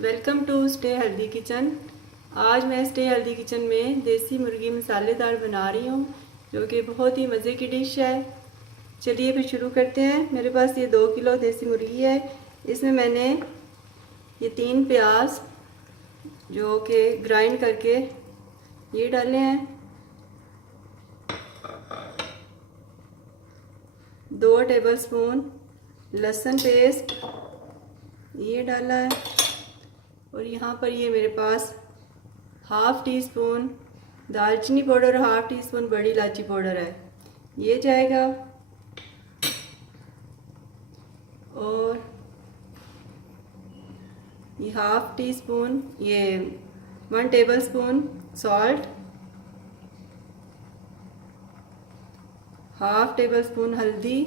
Welcome to stay healthy kitchen. आज मैं stay healthy kitchen में देसी मुर्गी मसालेदार बना रही हूँ, जो कि बहुत ही मज़े की डिश है। चलिए फिर शुरू करते हैं। मेरे पास ये 2 किलो देसी मुर्गी है। इसमें मैंने ये 3 प्याज जो कि ग्राइंड करके ये डाले हैं, 2 टेबलस्पून लहसुन पेस्ट ये डाला है, और यहाँ पर ये मेरे पास हाफ़ टी स्पून दालचीनी पाउडर और हाफ़ टी स्पून बड़ी इलायची पाउडर है, ये जाएगा। और ये हाफ़ टी स्पून, ये 1 tablespoon salt, half table spoon हल्दी,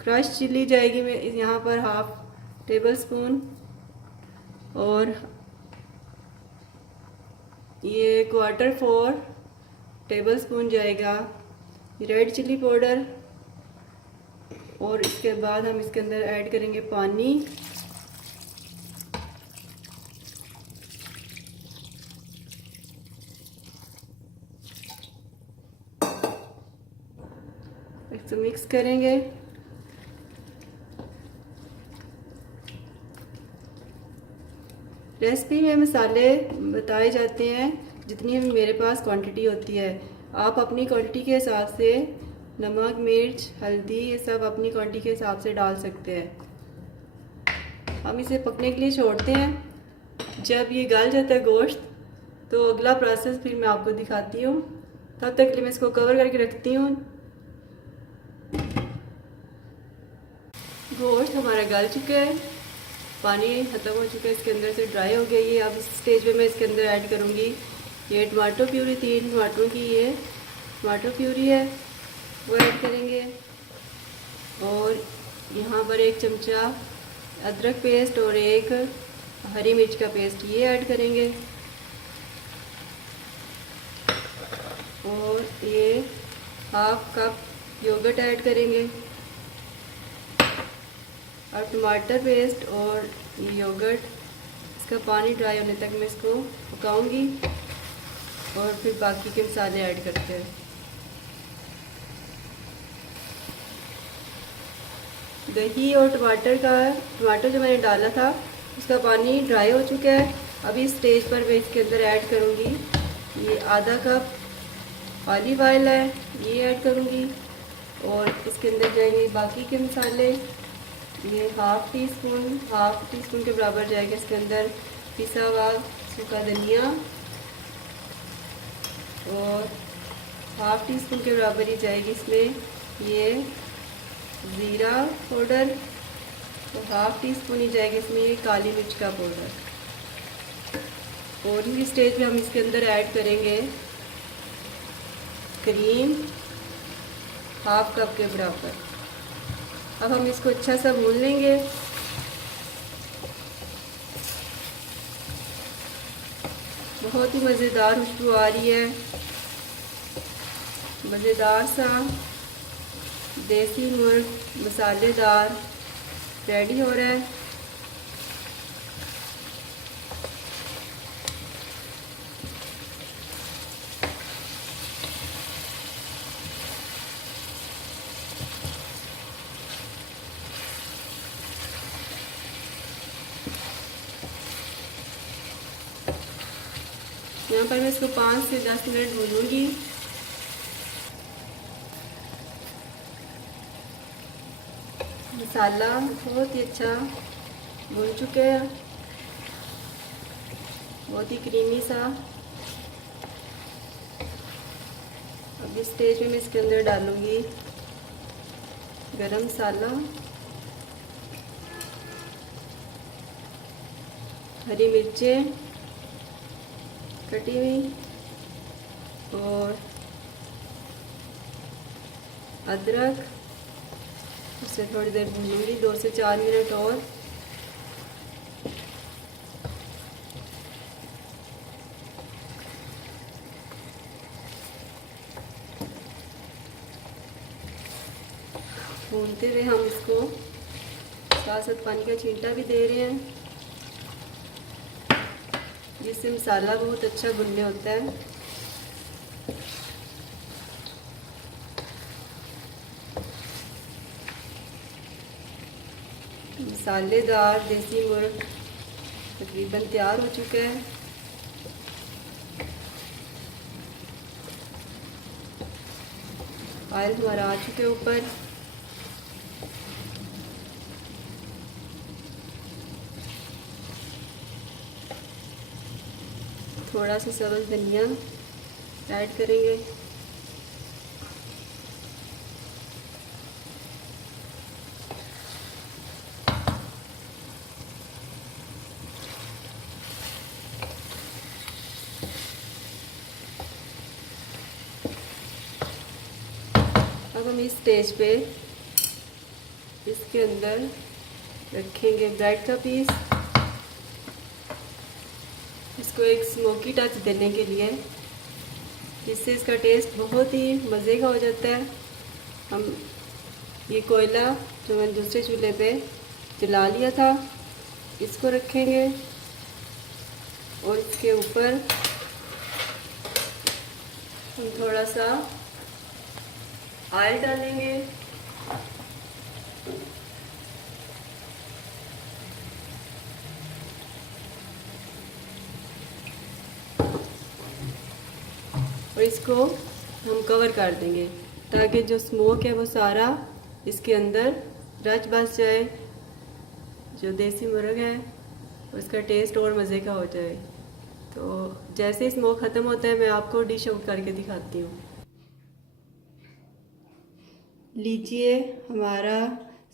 क्रश चिली जाएगी मैं यहाँ पर हाफ़ टेबल स्पून, और ये 1/4 टेबल स्पून जाएगा रेड चिली पाउडर। और इसके बाद हम इसके अंदर ऐड करेंगे पानी। इसको मिक्स करेंगे। रेसिपी में मसाले बताए जाते हैं जितनी मेरे पास क्वांटिटी होती है। आप अपनी क्वांटिटी के हिसाब से नमक, मिर्च, हल्दी ये सब अपनी क्वांटिटी के हिसाब से डाल सकते हैं। हम इसे पकने के लिए छोड़ते हैं। जब ये गल जाता है गोश्त, तो अगला प्रोसेस फिर मैं आपको दिखाती हूँ। तब तक के लिए मैं इसको कवर करके रखती हूँ। गोश्त हमारा गल चुका है, पानी ख़त्म हो चुका है, इसके अंदर से ड्राई हो गया ये। अब इस स्टेज पे मैं इसके अंदर ऐड करूँगी ये टमाटो प्यूरी, 3 टमाटरों की ये टमाटो प्यूरी है, वो ऐड करेंगे। और यहाँ पर 1 चमचा अदरक पेस्ट और 1 हरी मिर्च का पेस्ट ये ऐड करेंगे। और ये हाफ कप योगर्ट ऐड करेंगे। और टमाटर पेस्ट और योगर्ट, इसका पानी ड्राई होने तक मैं इसको पकाऊंगी, और फिर बाकी के मसाले ऐड करते हैं। दही और टमाटर जो मैंने डाला था उसका पानी ड्राई हो चुका है। अभी इस स्टेज पर मैं इसके अंदर ऐड करूंगी ये आधा कप ऑलिव ऑयल है, ये ऐड करूंगी। और इसके अंदर जाएंगे बाकी के मसाले। ये हाफ़ टी स्पून के बराबर जाएगा इसके अंदर पिसा हुआ सूखा धनिया, और हाफ़ टी स्पून के बराबर ही जाएगी इसमें ये ज़ीरा पाउडर, और हाफ़ टी स्पून ही जाएगा इसमें ये काली मिर्च का पाउडर। और इस स्टेज पे हम इसके अंदर ऐड करेंगे क्रीम हाफ़ कप के बराबर। अब हम इसको अच्छा सा भून लेंगे। बहुत ही मज़ेदार खुशबू आ रही है, मज़ेदार सा देसी मुर्ग मसालेदार रेडी हो रहा है। यहाँ पर मैं इसको 5 से 10 मिनट भूनूंगी। मसाला बहुत ही अच्छा भून चुका है, बहुत ही क्रीमी सा। अब इस स्टेज में मैं इसके अंदर डालूंगी गरम मसाला, हरी मिर्चें कटी हुई, और अदरक। उसे थोड़ी देर भूनूंगी, 2 से 4 मिनट और। भूनते हुए हम इसको साथ साथ पानी का छींटा भी दे रहे हैं। जिससे मसाला बहुत अच्छा भुनने होता है। मसालेदार देसी मुर्ग तकरीबन तैयार हो चुका है। ऑयल हमारा आ चुका है ऊपर। थोड़ा सा सब्ज़ धनिया ऐड करेंगे। अब हम इस स्टेज पे इसके अंदर रखेंगे ब्रेड का पीस, इसको एक स्मोकी टच देने के लिए, जिससे इसका टेस्ट बहुत ही मज़े का हो जाता है। हम ये कोयला जो मैंने दूसरे चूल्हे पे जला लिया था इसको रखेंगे और इसके ऊपर हम थोड़ा सा ऑयल डालेंगे। और इसको हम कवर कर देंगे ताकि जो स्मोक है वो सारा इसके अंदर रच बस जाए, जो देसी मुर्ग है उसका टेस्ट और मज़े का हो जाए। तो जैसे स्मोक ख़त्म होता है मैं आपको डिश आउट करके दिखाती हूँ। लीजिए, हमारा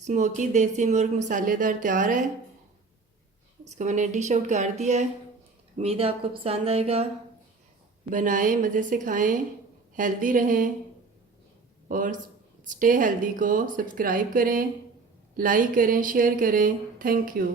स्मोकी देसी मुर्ग मसालेदार तैयार है। इसको मैंने डिश आउट कर दिया है। उम्मीद है आपको पसंद आएगा। बनाएं, मज़े से खाएं, हेल्दी रहें और स्टे हेल्दी को सब्सक्राइब करें, लाइक करें, शेयर करें। Thank you.